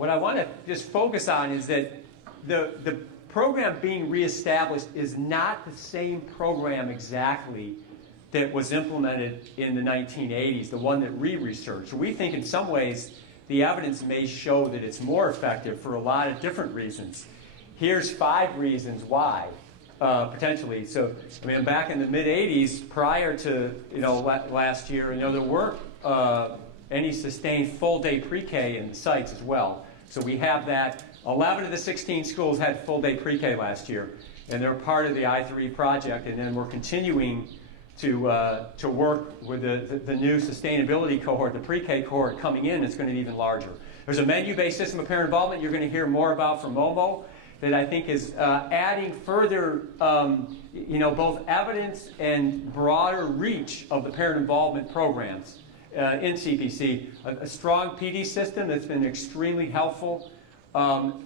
what I want to just focus on is that the program being reestablished is not the same program exactly that was implemented in the 1980s, the one that we researched. We think in some ways the evidence may show that it's more effective for a lot of different reasons. Here's 5 reasons why, potentially. So, I mean, back in the mid-80s, prior to, last year, there weren't any sustained full-day pre-K in the sites as well. So we have that. 11 of the 16 schools had full-day pre-K last year, and they're part of the I3 project, and then we're continuing to work with the new sustainability cohort, the pre-K cohort coming in. It's going to be even larger. There's a menu-based system of parent involvement you're going to hear more about from Momo that I think is adding further, both evidence and broader reach of the parent involvement programs in CPC. A strong PD system that's been extremely helpful,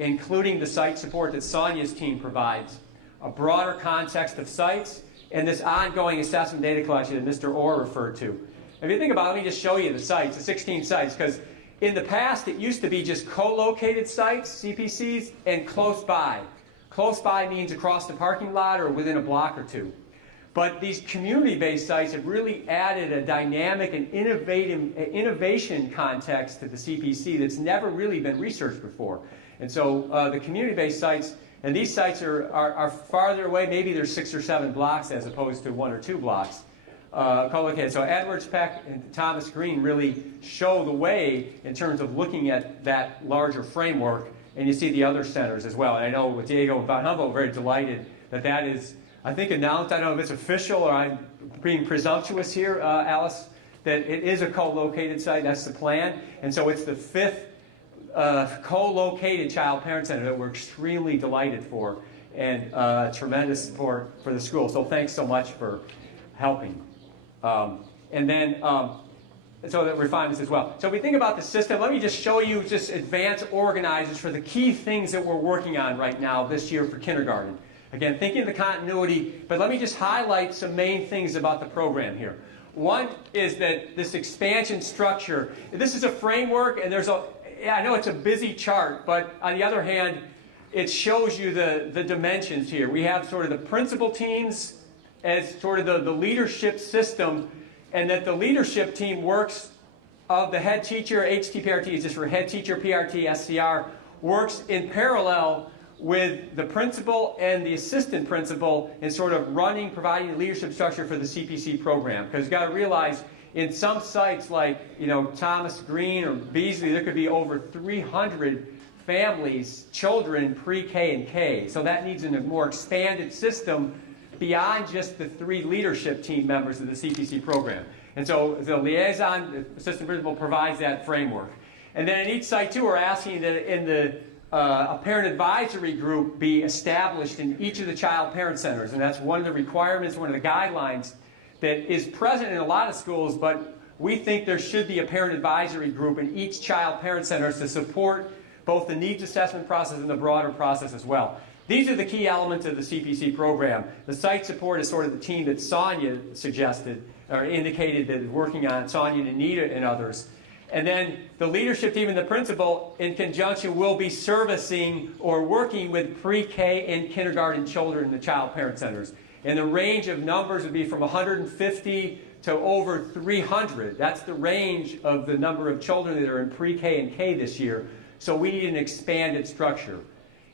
including the site support that Sonia's team provides, a broader context of sites, and this ongoing assessment data collection that Mr. Orr referred to. If you think about it, let me just show you the sites, the 16 sites, because in the past it used to be just co-located sites, CPCs, and close by. Close by means across the parking lot or within a block or two. But these community-based sites have really added a dynamic and innovation context to the CPC that's never really been researched before. And so the community-based sites, and these sites are farther away. Maybe there's 6 or 7 blocks as opposed to 1 or 2 blocks. Co-located. So Edwards, Peck, and Thomas Green really show the way in terms of looking at that larger framework. And you see the other centers as well. And I know with Diego and Von Humboldt, very delighted that is, I think, announced. I don't know if it's official or I'm being presumptuous here, Alice, that it is a co-located site. That's the plan. And so it's the 5th co-located child parent center that we're extremely delighted for, and tremendous support for the school. So thanks so much for helping. So that refinements as well. So if we think about the system, let me just show you just advanced organizers for the key things that we're working on right now this year for kindergarten. Again, thinking of the continuity, but let me just highlight some main things about the program here. One is that this expansion structure, this is a framework, and I know it's a busy chart, but on the other hand, it shows you the dimensions here. We have sort of the principal teams as sort of the leadership system, and that the leadership team works of the head teacher, HTPRT is just for head teacher, PRT, SCR, works in parallel with the principal and the assistant principal in sort of providing the leadership structure for the CPC program. Because you've got to realize in some sites like Thomas Green or Beasley, there could be over 300 families, children, pre-K and K. So that needs a more expanded system beyond just the 3 leadership team members of the CPC program. And so the liaison, the assistant principal, provides that framework. And then in each site, too, we're asking that a parent advisory group be established in each of the child parent centers. And that's one of the requirements, one of the guidelines that is present in a lot of schools, but we think there should be a parent advisory group in each child parent center to support both the needs assessment process and the broader process as well. These are the key elements of the CPC program. The site support is sort of the team that Sonia suggested or indicated that is working on, Sonia and Anita and others. And then the leadership team and the principal in conjunction will be servicing or working with pre-K and kindergarten children in the child parent centers. And the range of numbers would be from 150 to over 300. That's the range of the number of children that are in pre-K and K this year. So we need an expanded structure.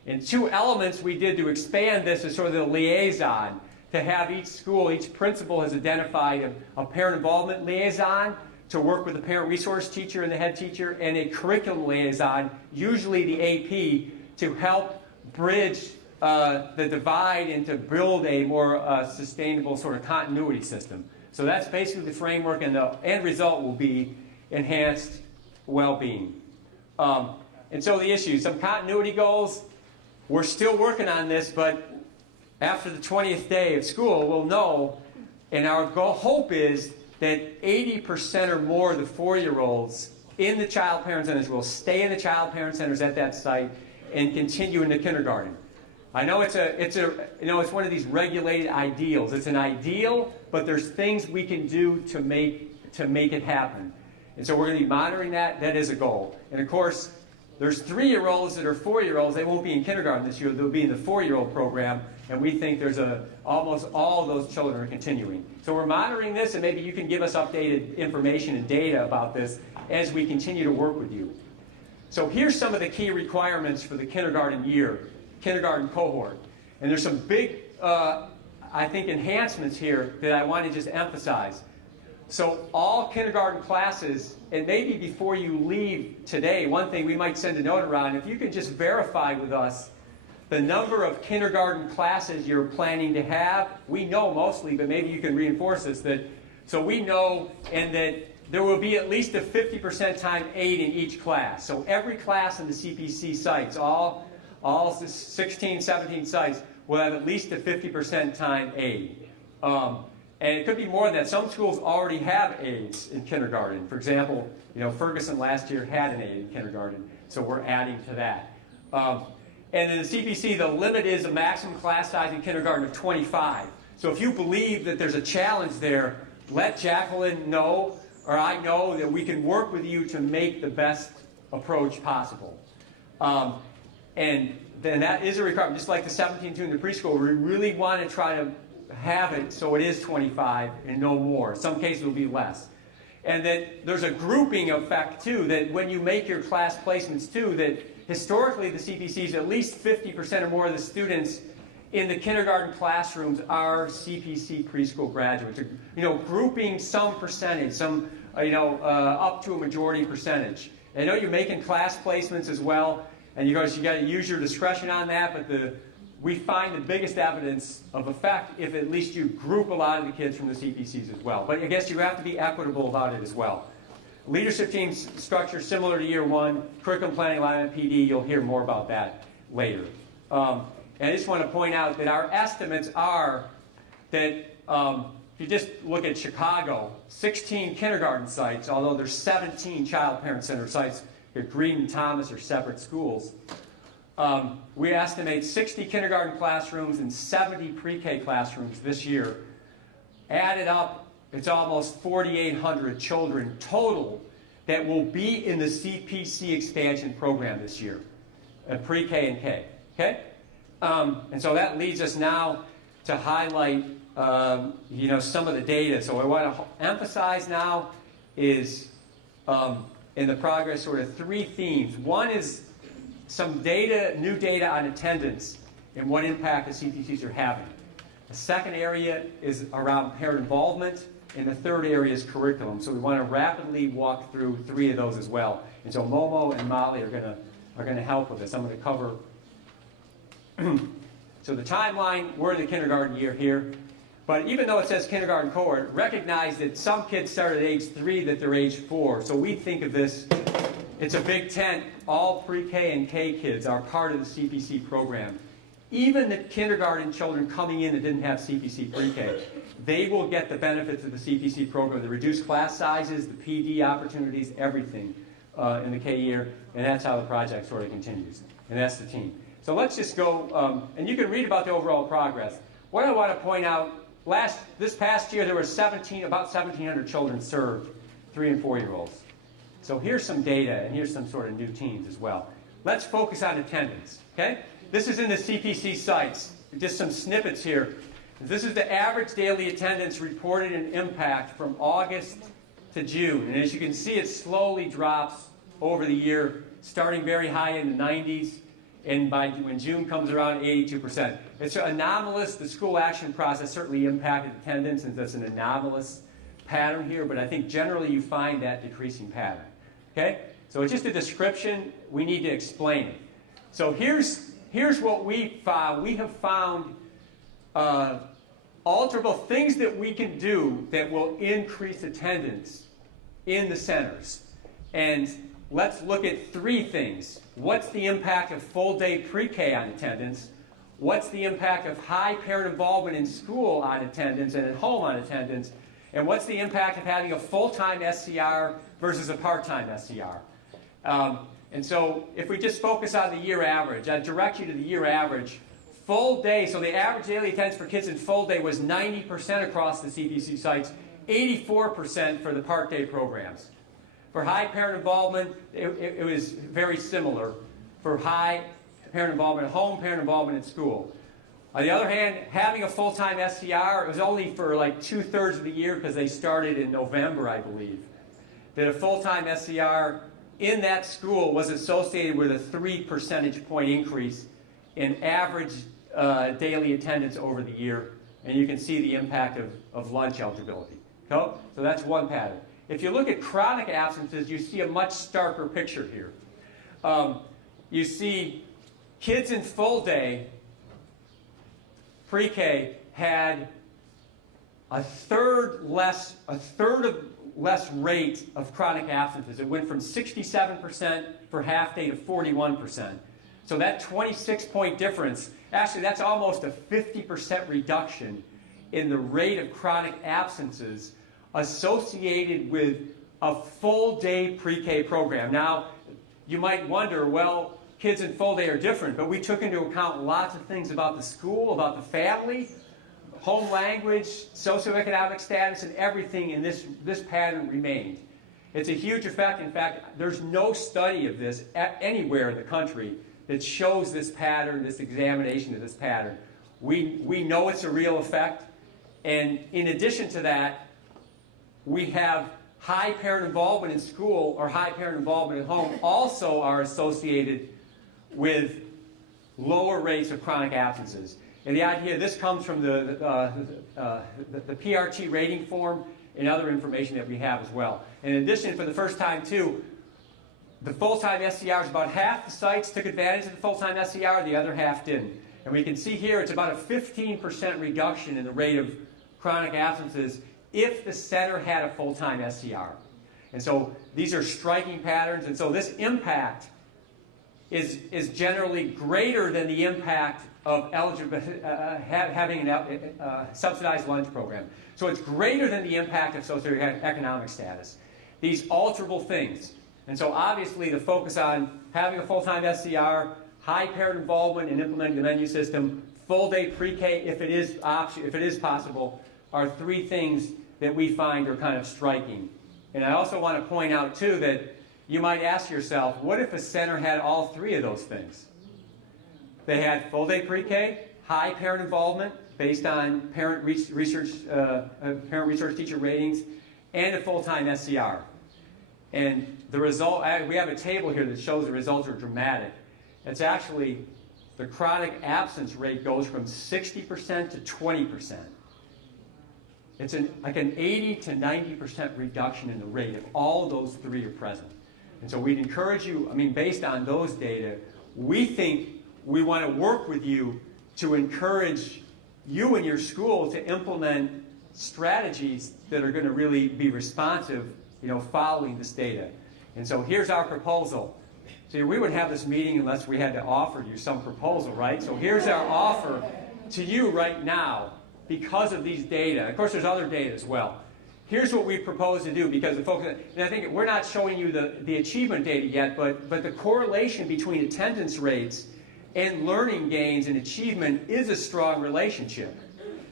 And 2 elements we did to expand this is sort of the liaison, to have each school, each principal has identified a parent involvement liaison to work with the parent resource teacher and the head teacher, and a curriculum liaison, usually the AP, to help bridge the divide and to build a more sustainable sort of continuity system. So that's basically the framework, and the end result will be enhanced well-being. And so the issues, some continuity goals. We're still working on this, but after the 20th day of school, we'll know, and our hope is that 80% or more of the 4-year-olds in the child parent centers will stay in the child parent centers at that site and continue into kindergarten. I know it's one of these regulated ideals. It's an ideal, but there's things we can do to make it happen. And so we're going to be monitoring that. That is a goal. And of course, there's 3-year-olds that are 4-year-olds. They won't be in kindergarten this year. They'll be in the 4-year-old program. And we think there's almost all of those children are continuing. So we're monitoring this, and maybe you can give us updated information and data about this as we continue to work with you. So here's some of the key requirements for the kindergarten year, kindergarten cohort. And there's some big, I think, enhancements here that I want to just emphasize. So all kindergarten classes, and maybe before you leave today, one thing we might send a note around, if you could just verify with us the number of kindergarten classes you're planning to have. We know mostly, but maybe you can reinforce this, that so we know, and that there will be at least a 50% time aid in each class. So every class in the CPC sites, all 16, 17 sites, will have at least a 50% time aid. And it could be more than that. Some schools already have aides in kindergarten. For example, Ferguson last year had an aide in kindergarten, so we're adding to that. And in the CPC, the limit is a maximum class size in kindergarten of 25. So if you believe that there's a challenge there, let Jacqueline know, or I know, that we can work with you to make the best approach possible. And then that is a requirement. Just like the 17-2 in the preschool, we really want to try to have it so it is 25 and no more. Some cases it will be less. And that there's a grouping effect, too, that when you make your class placements, too, that historically the CPCs, at least 50% or more of the students in the kindergarten classrooms are CPC preschool graduates. Grouping some percentage, up to a majority percentage. I know you're making class placements as well, and you got to use your discretion on that, but we find the biggest evidence of effect if at least you group a lot of the kids from the CPCs as well. But I guess you have to be equitable about it as well. Leadership team structure similar to year one. Curriculum planning, alignment, PD, you'll hear more about that later. And I just want to point out that our estimates are that if you just look at Chicago, 16 kindergarten sites, although there's 17 child parent center sites, at Green and Thomas are separate schools. We estimate 60 kindergarten classrooms and 70 pre-K classrooms this year. Added up, it's almost 4,800 children total that will be in the CPC expansion program this year, pre-K and K. Okay? And so that leads us now to highlight some of the data. So what I want to emphasize now is in the progress sort of 3 themes. One is some data, new data on attendance and what impact the CPCs are having. The second area is around parent involvement, and the third area is curriculum. So we want to rapidly walk through 3 of those as well. And so Momo and Molly are going to help with this. I'm going to cover. So the timeline, we're in the kindergarten year here. But even though it says kindergarten cohort, recognize that some kids start at age 3, that they're age 4. So we think of this, it's a big tent. All pre-K and K kids are part of the CPC program. Even the kindergarten children coming in that didn't have CPC pre-K, they will get the benefits of the CPC program, the reduced class sizes, the PD opportunities, everything in the K year. And that's how the project sort of continues. And that's the team. So let's just go, and you can read about the overall progress. What I want to point out, this past year there were about 1,700 children served, 3 and 4-year-olds. So here's some data, and here's some sort of new teams as well. Let's focus on attendance, okay? This is in the CPC sites. Just some snippets here. This is the average daily attendance reported in impact from August to June. And as you can see, it slowly drops over the year, starting very high in the 90s. And when June comes around, 82%. It's anomalous. The school action process certainly impacted attendance, and that's an anomalous pattern here. But I think generally you find that decreasing pattern. Okay? So it's just a description. We need to explain it. So here's what we found. We have found alterable things that we can do that will increase attendance in the centers. And let's look at 3 things. What's the impact of full-day pre-K on attendance? What's the impact of high parent involvement in school on attendance and at home on attendance? And what's the impact of having a full-time SCR versus a part-time SCR? And so if we just focus on the year average, I direct you to the year average. Full day, so the average daily attendance for kids in full day was 90% across the CPC sites, 84% for the part-day programs. For high parent involvement, it was very similar. For high parent involvement at home, parent involvement at school. On the other hand, having a full-time SCR, it was only for like 2/3 of the year because they started in November, I believe, that a full-time SCR in that school was associated with a 3 percentage point increase in average daily attendance over the year. And you can see the impact of lunch eligibility. So that's one pattern. If you look at chronic absences, you see a much starker picture here. You see kids in full day pre-K had a third less rate of chronic absences. It went from 67% for half day to 41%. So that 26-point difference, actually that's almost a 50% reduction in the rate of chronic absences associated with a full day pre-K program. Now, you might wonder, well, kids in full day are different, but we took into account lots of things about the school, about the family, home language, socioeconomic status, and everything, and this pattern remained. It's a huge effect. In fact, there's no study of this anywhere in the country that shows this pattern, this examination of this pattern. We know it's a real effect, and in addition to that, we have high parent involvement in school or high parent involvement at home also are associated with lower rates of chronic absences. And the idea, this comes from the PRT rating form and other information that we have as well. In addition, for the first time too, the full-time SCRs, about half the sites took advantage of the full-time SCR, the other half didn't. And we can see here it's about a 15% reduction in the rate of chronic absences if the center had a full-time SCR. And so these are striking patterns, and so this impact is generally greater than the impact of having a subsidized lunch program. So it's greater than the impact of socioeconomic status. These alterable things. And so obviously the focus on having a full-time SCR, high parent involvement in implementing the menu system, full-day pre-K if it is possible, are three things that we find are kind of striking. And I also want to point out too that you might ask yourself, what if a center had all three of those things? They had full-day pre-K, high parent involvement based on parent research teacher ratings, and a full-time SCR. And the result, we have a table here that shows the results are dramatic. It's actually, the chronic absence rate goes from 60% to 20%. It's like an 80 to 90% reduction in the rate if all those three are present. And so we'd encourage you, based on those data, we think we want to work with you to encourage you and your school to implement strategies that are going to really be responsive, following this data. And so here's our proposal. See, we wouldn't have this meeting unless we had to offer you some proposal, right? So here's our offer to you right now because of these data. Of course, there's other data as well. Here's what we propose to do because the focus, and I think we're not showing you the achievement data yet, but the correlation between attendance rates and learning gains and achievement is a strong relationship.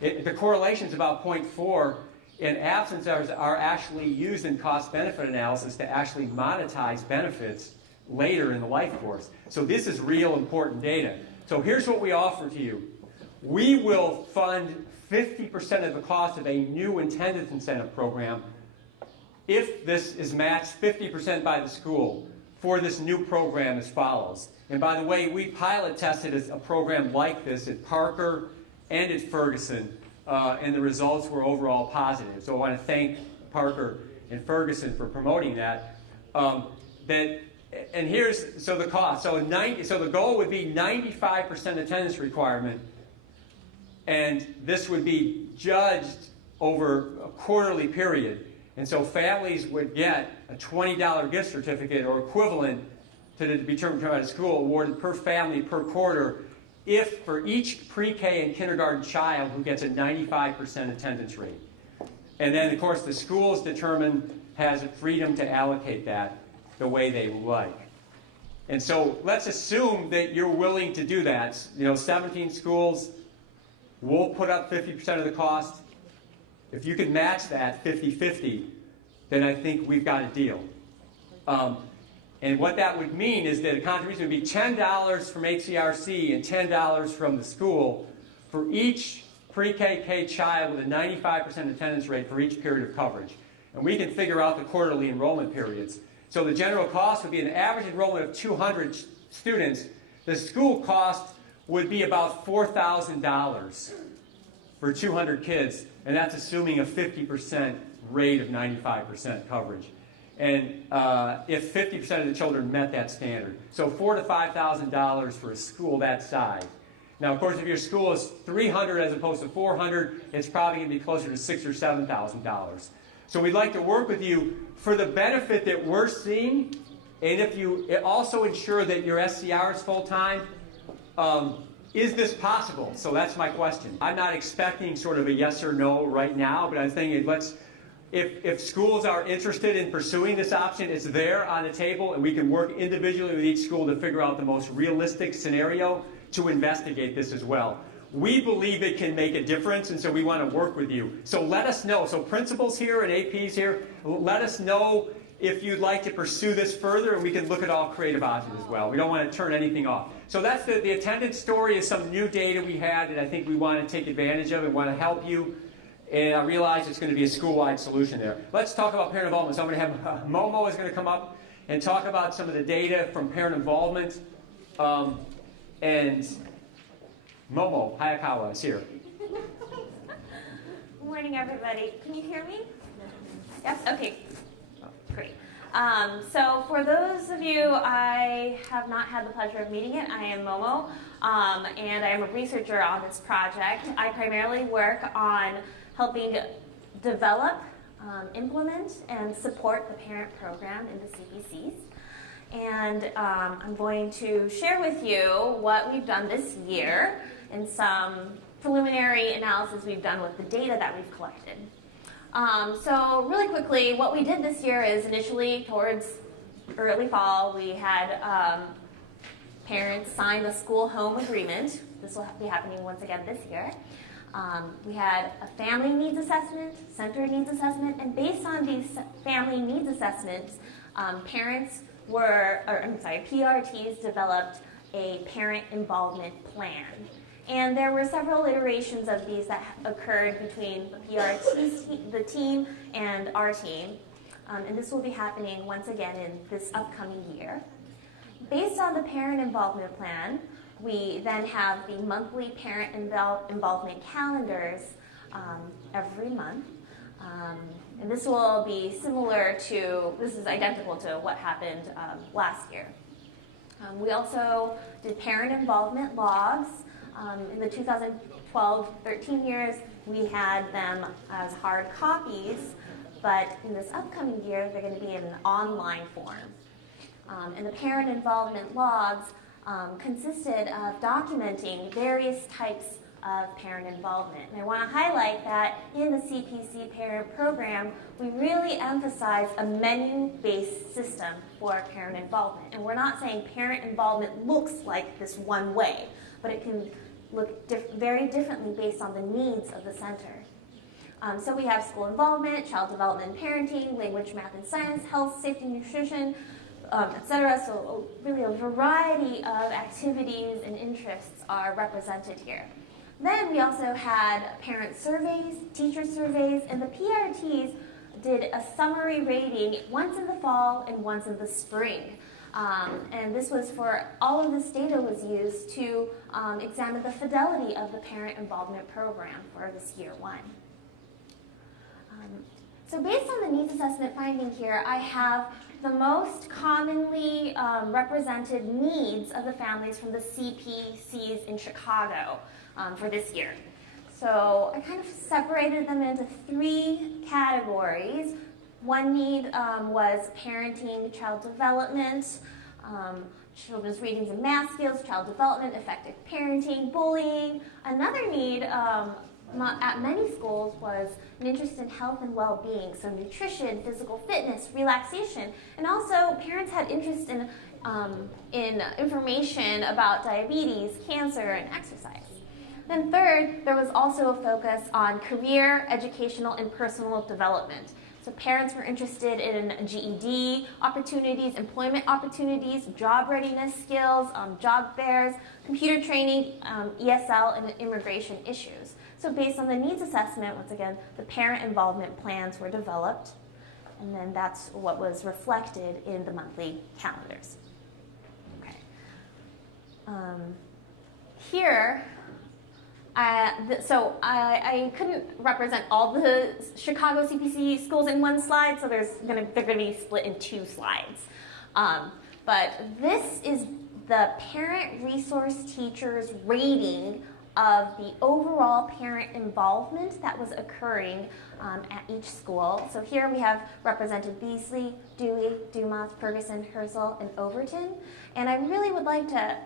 The correlation is about 0.4, and absence are actually used in cost-benefit analysis to actually monetize benefits later in the life course. So this is real important data. So here's what we offer to you. We will fund 50% of the cost of a new attendance incentive program if this is matched 50% by the school for this new program as follows. And by the way, we pilot tested a program like this at Parker and at Ferguson, and the results were overall positive. So I want to thank Parker and Ferguson for promoting that. And here's the cost. So the goal would be 95% attendance requirement, and this would be judged over a quarterly period. And so families would get a $20 gift certificate or equivalent to be determined by the school awarded per family per quarter if for each pre-K and kindergarten child who gets a 95% attendance rate. And then, of course, the schools has freedom to allocate that the way they like. And so let's assume that you're willing to do that. 17 schools will put up 50% of the cost. If you can match that 50-50, then I think we've got a deal. And what that would mean is that a contribution would be $10 from HCRC and $10 from the school for each pre-K child with a 95% attendance rate for each period of coverage. And we can figure out the quarterly enrollment periods. So the general cost would be an average enrollment of 200 students. The school cost would be about $4,000 for 200 kids, and that's assuming a 50% rate of 95% coverage. And if 50% of the children met that standard. So $4,000 to $5,000 for a school that size. Now, of course, if your school is 300 as opposed to 400, it's probably going to be closer to $6,000 or $7,000. So we'd like to work with you for the benefit that we're seeing, and if you also ensure that your SCR is full-time. Is this possible? So that's my question. I'm not expecting sort of a yes or no right now, but I'm thinking if schools are interested in pursuing this option, it's there on the table, and we can work individually with each school to figure out the most realistic scenario to investigate this as well. We believe it can make a difference, and so we want to work with you. So let us know. So principals here and APs here, let us know if you'd like to pursue this further, and we can look at all creative options as well. We don't want to turn anything off. So that's the attendance story is some new data we had that I think we want to take advantage of and want to help you. And I realize it's going to be a school-wide solution there. Let's talk about parent involvement. So I'm going to have Momo is going to come up and talk about some of the data from parent involvement. And Momo Hayakawa is here. Good morning, everybody. Can you hear me? Yes? Okay. Great. So for those of you I have not had the pleasure of meeting it, I am Momo, and I am a researcher on this project. I primarily work on helping develop, implement, and support the parent program in the CPCs. And I'm going to share with you what we've done this year and some preliminary analysis we've done with the data that we've collected. So really quickly, what we did this year is initially towards early fall, we had parents sign the school-home agreement. This will be happening once again this year. We had a family needs assessment, center needs assessment, and based on these family needs assessments, PRTs developed a parent involvement plan. And there were several iterations of these that occurred between the PRT, the team, and our team. And this will be happening once again in this upcoming year. Based on the parent involvement plan, we then have the monthly parent involvement calendars every month. And this will be this is identical to what happened last year. We also did parent involvement logs. In the 2012-13 years, we had them as hard copies, but in this upcoming year, they're going to be in an online form. And the parent involvement logs consisted of documenting various types of parent involvement. And I want to highlight that in the CPC parent program, we really emphasize a menu-based system for parent involvement. And we're not saying parent involvement looks like this one way, but it can look very differently based on the needs of the center. So we have school involvement, child development and parenting, language, math and science, health, safety, nutrition, etc. So really a variety of activities and interests are represented here. Then we also had parent surveys, teacher surveys, and the PRTs did a summary rating once in the fall and once in the spring. And this was for all of this data was used to examine the fidelity of the parent involvement program for this year one. So based on the needs assessment finding here, I have the most commonly represented needs of the families from the CPCs in Chicago for this year. So I kind of separated them into three categories. One need was parenting, child development, children's readings and math skills, child development, effective parenting, bullying. Another need at many schools was an interest in health and well-being, so nutrition, physical fitness, relaxation, and also parents had interest in information about diabetes, cancer, and exercise. Then third, there was also a focus on career, educational, and personal development. So So parents were interested in GED opportunities, employment opportunities, job readiness skills, job fairs, computer training, ESL, and immigration issues. So based on the needs assessment, once again, the parent involvement plans were developed, and then that's what was reflected in the monthly calendars. Okay. Here, I couldn't represent all the Chicago CPC schools in one slide, so they're going to be split in 2 slides. But this is the parent resource teachers rating of the overall parent involvement that was occurring at each school. So here we have represented Beasley, Dewey, Dumas, Ferguson, Herzl, and Overton. And I really would like to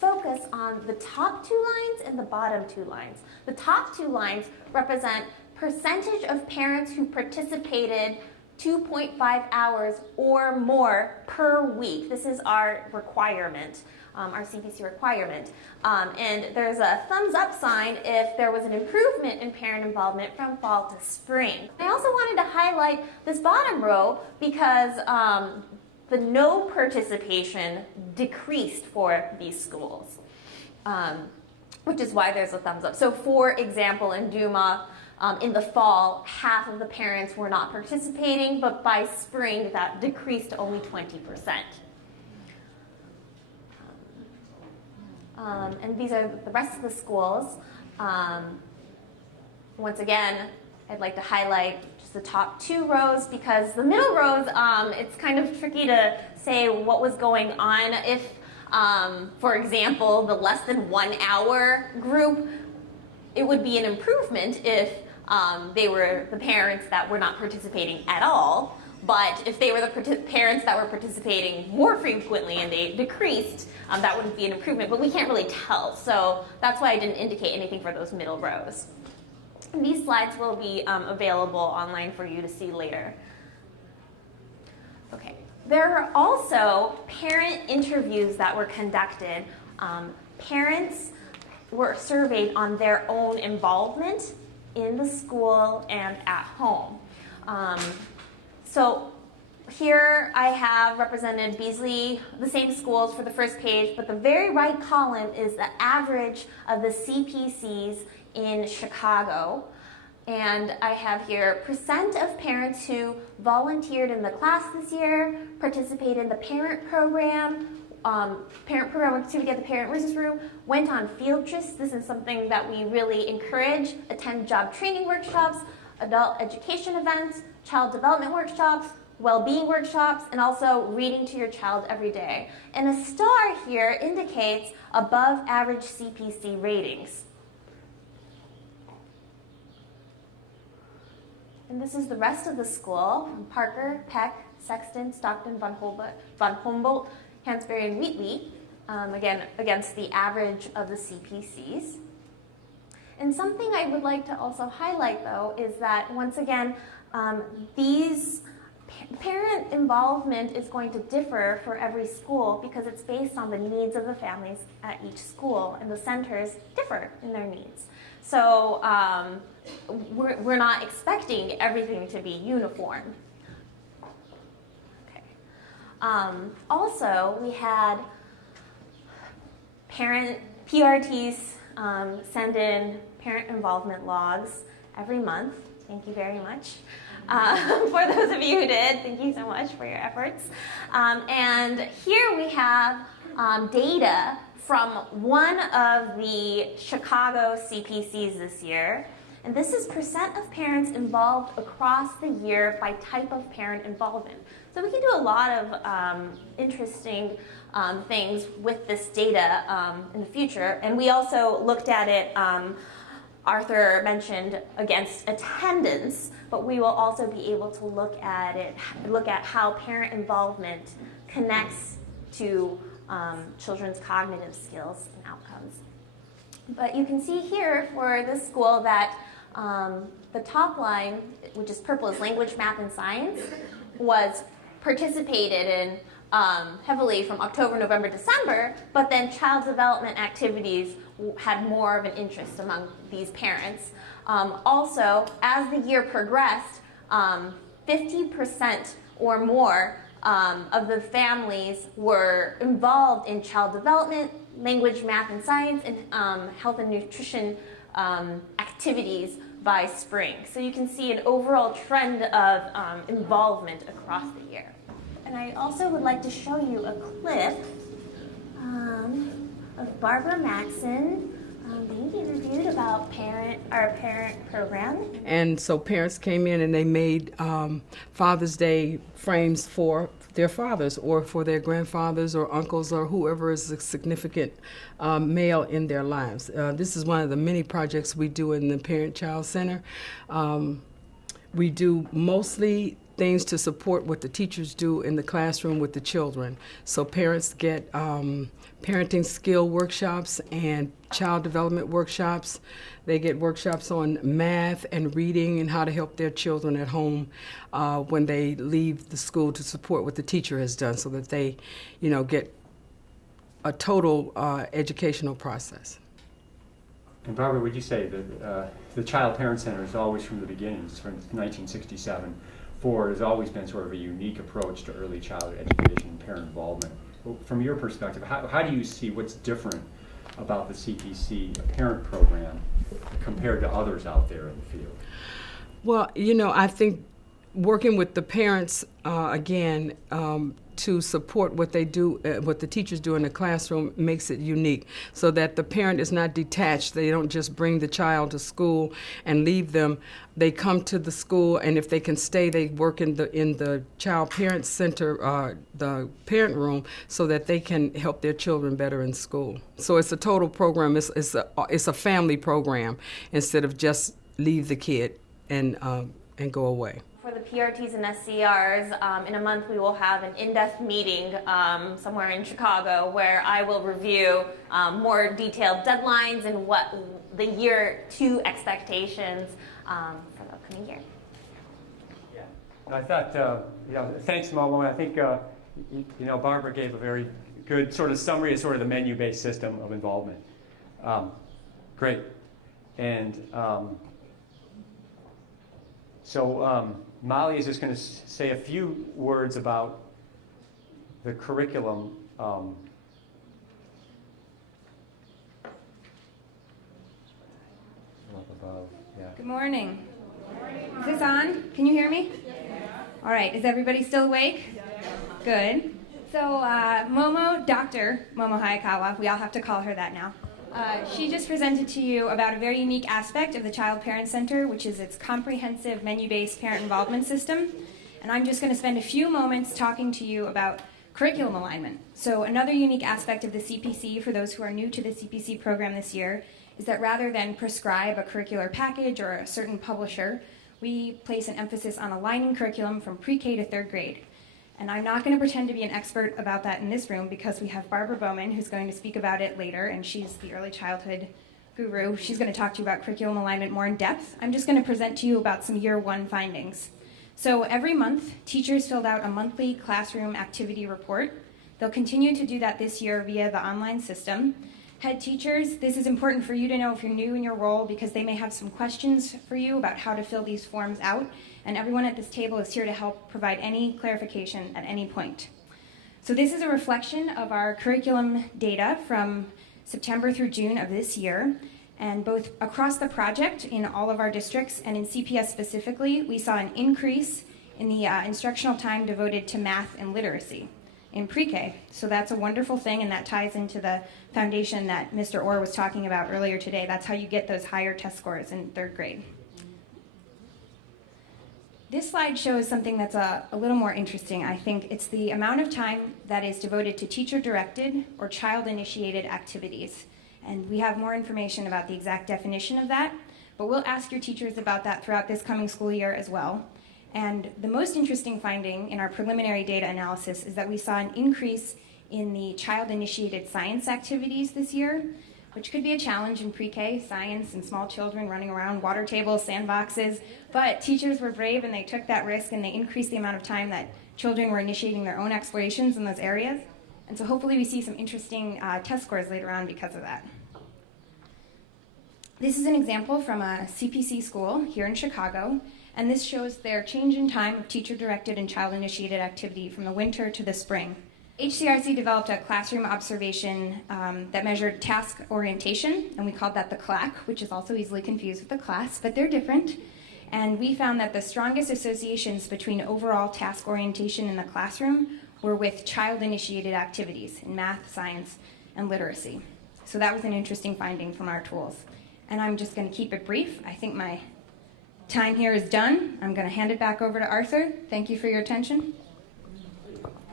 focus on the top 2 lines and the bottom 2 lines. The top 2 lines represent percentage of parents who participated 2.5 hours or more per week. This is our requirement, our CPC requirement. And there's a thumbs up sign if there was an improvement in parent involvement from fall to spring. I also wanted to highlight this bottom row because the no participation decreased for these schools, which is why there's a thumbs up. So for example, in Duma, in the fall, half of the parents were not participating, but by spring, that decreased to only 20%. And these are the rest of the schools. Once again, I'd like to highlight just the top 2 rows because the middle rows, it's kind of tricky to say what was going on. If, for example, the less than 1 hour group, it would be an improvement if they were the parents that were not participating at all. But if they were the parents that were participating more frequently and they decreased, that wouldn't be an improvement. But we can't really tell. So that's why I didn't indicate anything for those middle rows. And these slides will be available online for you to see later. Okay. There are also parent interviews that were conducted. Parents were surveyed on their own involvement in the school and at home. So here I have represented Beasley, the same schools for the first page, but the very right column is the average of the CPCs in Chicago. And I have here percent of parents who volunteered in the class this year, participated in the parent program to get the parent resource room, went on field trips. This is something that we really encourage. Attend job training workshops, adult education events, child development workshops, well-being workshops, and also reading to your child every day. And a star here indicates above average CPC ratings. And this is the rest of the school: Parker, Peck, Sexton, Stockton, von Humboldt, Hansberry, and Wheatley, again, against the average of the CPCs. And something I would like to also highlight, though, is that, once again, these parent involvement is going to differ for every school because it's based on the needs of the families at each school, and the centers differ in their needs. So we're not expecting everything to be uniform. Okay. Also, we had parent PRTs send in parent involvement logs every month. Thank you very much. For those of you who did, thank you so much for your efforts. And here we have data from one of the Chicago CPCs this year. And this is percent of parents involved across the year by type of parent involvement. So we can do a lot of interesting things with this data in the future. And we also looked at it, Arthur mentioned, against attendance, but we will also be able to look at how parent involvement connects to children's cognitive skills and outcomes. But you can see here for this school that the top line, which is purple, is language, math, and science, was participated in heavily from October, November, December, but then child development activities had more of an interest among these parents. Also, as the year progressed, 50% or more of the families were involved in child development, language, math, and science, and health and nutrition activities by spring. So you can see an overall trend of involvement across the year. And I also would like to show you a clip of Barbara Maxson being interviewed about our parent program. And so parents came in and they made Father's Day frames for their fathers or for their grandfathers or uncles or whoever is a significant male in their lives. This is one of the many projects we do in the Parent-Child Center. We do mostly things to support what the teachers do in the classroom with the children. So parents get parenting skill workshops and child development workshops. They get workshops on math and reading and how to help their children at home when they leave the school to support what the teacher has done so that they, get a total educational process. And Barbara, would you say that the Child Parent Center is always from the beginnings, from 1967 forward, has always been sort of a unique approach to early childhood education and parent involvement. From your perspective, how do you see what's different about the CPC parent program compared to others out there in the field? Well, I think working with the parents, again, to support what they do, what the teachers do in the classroom makes it unique so that the parent is not detached. They don't just bring the child to school and leave them. They come to the school, and if they can stay, they work in the child parent center, the parent room, so that they can help their children better in school. So it's a total program. It's a family program instead of just leave the kid and go away. For the PRTs and SCRs, in a month we will have an in-depth meeting somewhere in Chicago where I will review more detailed deadlines and what the year 2 expectations for the upcoming year. Yeah, and I thought, thanks, Mo. I think, Barbara gave a very good sort of summary of sort of the menu-based system of involvement. Great. And so Molly is just going to say a few words about the curriculum. Up above. Yeah. Good morning. Is this on? Can you hear me? All right. Is everybody still awake? Good. So Dr. Momo Hayakawa, we all have to call her that now. She just presented to you about a very unique aspect of the Child Parent Center, which is its comprehensive menu-based parent involvement system. And I'm just going to spend a few moments talking to you about curriculum alignment. So another unique aspect of the CPC, for those who are new to the CPC program this year, is that rather than prescribe a curricular package or a certain publisher, we place an emphasis on aligning curriculum from pre-K to 3rd grade. And I'm not going to pretend to be an expert about that in this room because we have Barbara Bowman who's going to speak about it later, and she's the early childhood guru. She's going to talk to you about curriculum alignment more in depth. I'm just going to present to you about some year 1 findings. So every month, teachers filled out a monthly classroom activity report. They'll continue to do that this year via the online system. Head teachers, this is important for you to know if you're new in your role because they may have some questions for you about how to fill these forms out. And everyone at this table is here to help provide any clarification at any point. So this is a reflection of our curriculum data from September through June of this year. And both across the project in all of our districts and in CPS specifically, we saw an increase in the instructional time devoted to math and literacy in pre-K. So that's a wonderful thing, and that ties into the foundation that Mr. Orr was talking about earlier today. That's how you get those higher test scores in 3rd grade. This slide shows something that's a little more interesting, I think. It's the amount of time that is devoted to teacher-directed or child-initiated activities. And we have more information about the exact definition of that, but we'll ask your teachers about that throughout this coming school year as well. And the most interesting finding in our preliminary data analysis is that we saw an increase in the child-initiated science activities this year, which could be a challenge in pre-K, science and small children running around water tables, sandboxes. But teachers were brave and they took that risk and they increased the amount of time that children were initiating their own explorations in those areas. And so hopefully we see some interesting test scores later on because of that. This is an example from a CPC school here in Chicago, and this shows their change in time of teacher-directed and child-initiated activity from the winter to the spring. HCRC developed a classroom observation that measured task orientation, and we called that the CLAC, which is also easily confused with the class, but they're different. And we found that the strongest associations between overall task orientation in the classroom were with child-initiated activities in math, science, and literacy. So that was an interesting finding from our tools. And I'm just going to keep it brief. I think my time here is done. I'm going to hand it back over to Arthur. Thank you for your attention.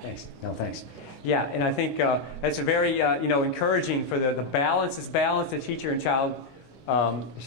Thanks. No, thanks. Yeah, and I think that's a very encouraging for the balance. This balance of teacher and child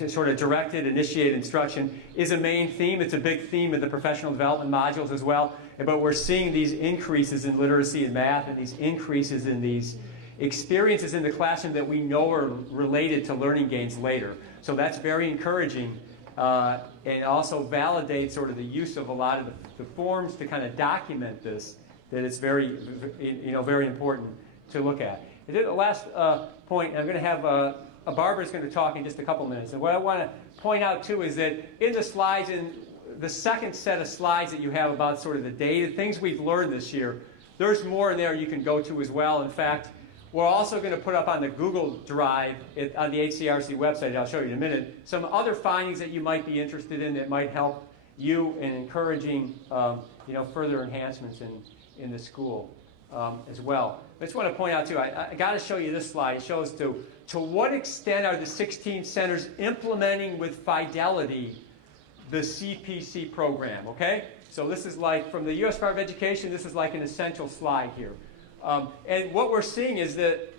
sort of directed, initiated instruction is a main theme. It's a big theme of the professional development modules as well. But we're seeing these increases in literacy and math and these increases in these experiences in the classroom that we know are related to learning gains later. So that's very encouraging and also validates sort of the use of a lot of the forms to kind of document this, that it's very, very important to look at. And then the last point, I'm going to have Barbara's going to talk in just a couple minutes. And what I want to point out too is that in the slides, in the second set of slides that you have about sort of the data, things we've learned this year, there's more in there you can go to as well. In fact, we're also going to put up on the Google Drive on the HCRC website, I'll show you in a minute, some other findings that you might be interested in that might help you in encouraging further enhancements in the school as well. I just want to point out too, I got to show you this slide. It shows to what extent are the 16 centers implementing with fidelity the CPC program, okay? So this is like, from the U.S. Department of Education, this is like an essential slide here. And what we're seeing is that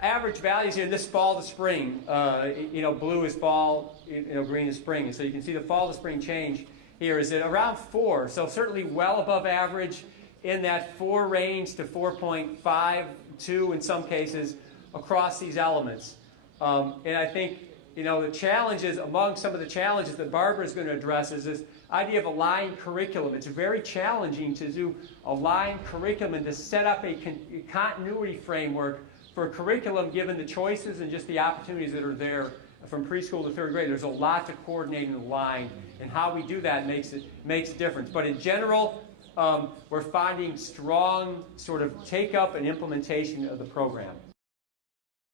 average values here in this fall to spring, blue is fall, green is spring. And so you can see the fall to spring change here is at around 4. So certainly well above average in that 4 range to 4.52 in some cases across these elements. And I think, the challenges, among some of the challenges that Barbara is going to address is this idea of aligned curriculum. It's very challenging to do aligned curriculum and to set up a continuity framework for a curriculum given the choices and just the opportunities that are there from preschool to 3rd grade. There's a lot to coordinate and align, and how we do that makes a difference. But in general, we're finding strong sort of take-up and implementation of the program.